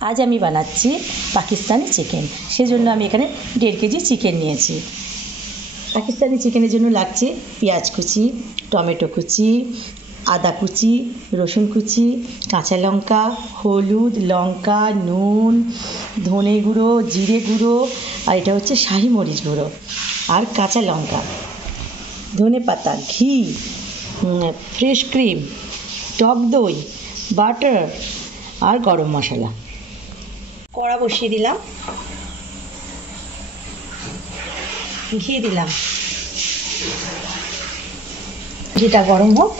আজ আমি বানাচ্ছি পাকিস্তানি চিকেন। সেজন্য আমি এখানে 1.5 কেজি চিকেন নিয়েছি। পাকিস্তানি চিকেনের জন্য লাগছে পেঁয়াজ কুচি, টমেটো কুচি, আদা কুচি, রসুন কুচি, কাঁচা লঙ্কা, হলুদ, লঙ্কা, নুন, ধনে গুঁড়ো, জিরে গুঁড়ো, আর এটা হচ্ছে শাহি মরিচ গুঁড়ো, আর কাঁচা লঙ্কা, ধনে পাতা, ঘি, ফ্রেশ ক্রিম, টক দই, বাটার আর গরম মশলা। কড়া বসিয়ে দিলাম, ঘি দিলাম, ঘিটা গরম হোক।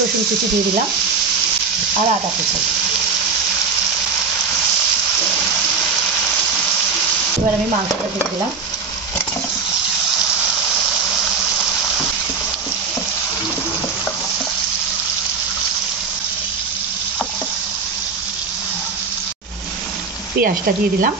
রসুন কুচি দিয়ে দিলাম আর আদা কুচি। এবার আমি মাংসটা দিয়ে দিলাম। পেঁয়াজটা দিয়ে দিলাম।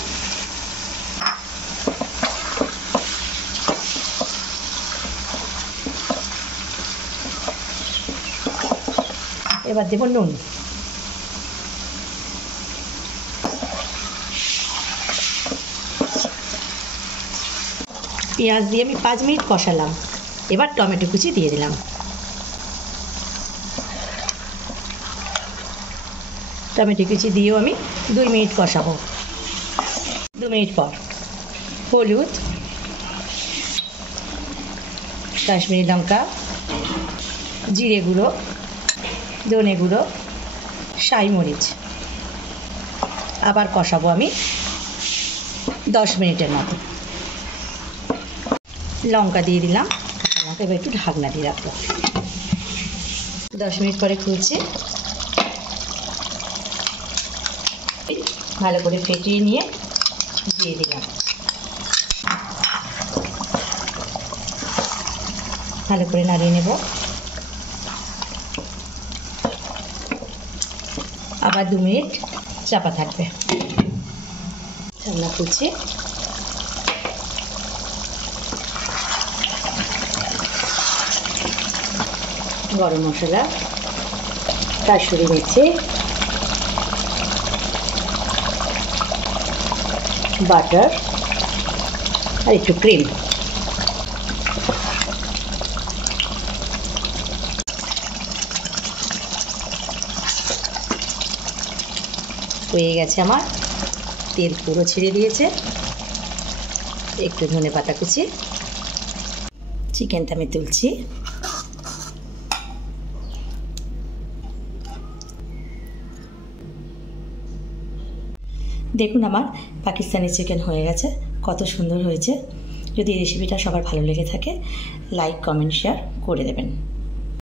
এবার দেব নুন। পেঁয়াজ দিয়ে আমি 5 মিনিট কষালাম। এবার টমেটো কুচি দিয়ে দিলাম। টমেটো কুচি দিয়েও আমি 2 মিনিট কষাবো। 2 মিনিট পর হলুদ, কাশ্মীরি লঙ্কা, জিরে গুঁড়ো, ধনে গুঁড়ো, শাহি মরিচ, আবার কষাবো আমি 10 মিনিটের মতো। লঙ্কা দিয়ে দিলাম। লঙ্কা এবার একটু ঢাকনা দিয়ে রাখবো। 10 মিনিট পরে খুলছি। ভালো করে ফেটিয়ে নিয়ে দিয়ে দিলাম। ভালো করে নাড়িয়ে নেব। আবার 2 মিনিট চাপা থাকবে। ঢাকনা খুলছি। গরম মশলা, কাসুরি মেথি, বাটার আর একটু ক্রিম। হয়ে গেছে আমার। তেল পুরো ছেড়ে দিয়েছে। একটু ধনে পাতা কুচি। চিকেনটা আমি তুলছি। দেখুন আমার পাকিস্তানি চিকেন হয়ে গেছে। কত সুন্দর হয়েছে। যদি এই রেসিপিটা সবার ভালো লেগে থাকে, লাইক, কমেন্ট, শেয়ার করে দেবেন।